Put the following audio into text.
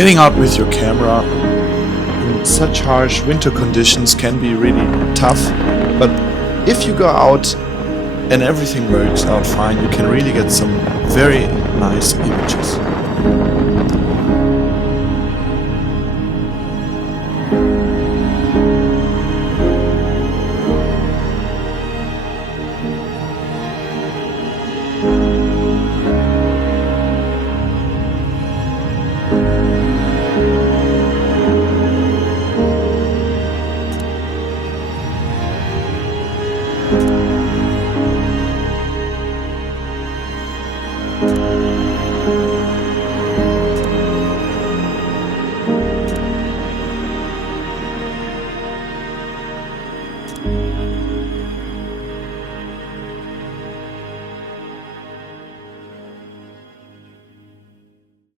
Getting out with your camera in such harsh winter conditions can be really tough, but if you go out and everything works out fine, you can really get some very nice images.